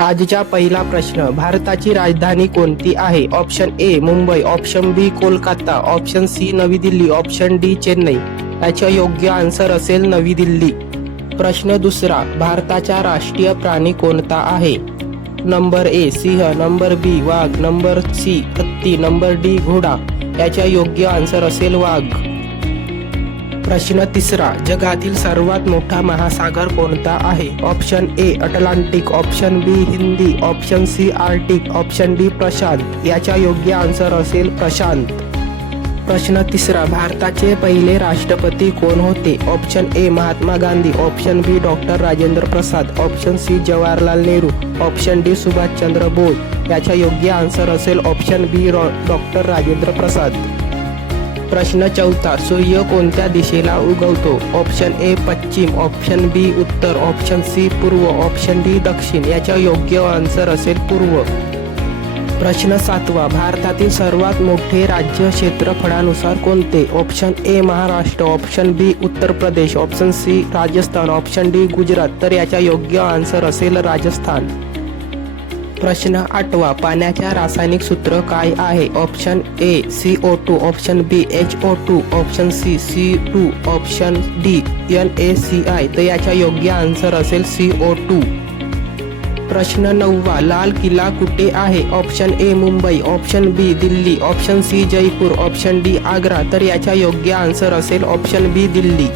आजचा पहिला प्रश्न, भारताची राजधानी कोणती आहे? Option A Mumbai, option B Kolkata, option C Navi Delhi, option D Chennai. याचा योग्य आन्सर असेल नवी दिल्ली. प्रश्न दुसरा, भारताचा राष्ट्रीय प्राणी कोणता आहे? नंबर ए सिंह, नंबर बी वाघ, नंबर सी हत्ती, नंबर डी घोडा. याचा योग्य आन्सर असेल वाघ. प्रश्न तिसरा, जगातील सर्वात मोठा महासागर कोणता आहे? Option A Atlantic, option B Hindi, option C Arctic, option D प्रशांत. याचा योग्य आन्सर असेल प्रशांत. प्रश्न तिसरा, भारताचे पहिले राष्ट्रपती कोण होते? Option A Mahatma Gandhi, option B doctor Rajendra Prasad, option C Jawaharlal Nehru, option D Subhashchandra Bose. याचा योग्य आन्सर असेल option B doctor Rajendra Prasad. प्रश्न चौथा, सूर्य कोणत्या दिशेला उगवतो? ऑप्शन ए पश्चिम, ऑप्शन बी उत्तर, ऑप्शन सी पूर्व, ऑप्शन डी दक्षिण. याचा योग्य आन्सर असेल पूर्व. प्रश्न सातवा, भारतातील सर्वात मोठे राज्य क्षेत्रफळानुसार कोणते? Option A Maharashtra, option B Uttar Pradesh, option C Rajasthan, option D Gujarat. तर याचा योग्य आन्सर असेल राजस्थान. प्रश्न आठवा, पाण्याच्या रासायनिक सूत्र काय आहे? Option A CO2, option B HO2, option C C2, option D NaCl. तर याचा योग्य आन्सर असेल CO2. प्रश्न नववा, लाल किल्ला कुठे आहे? Option A Mumbai, option B Delhi, option C Jaipur, option D Agra. तर याचा योग्य आन्सर असेल ऑप्शन बी दिल्ली.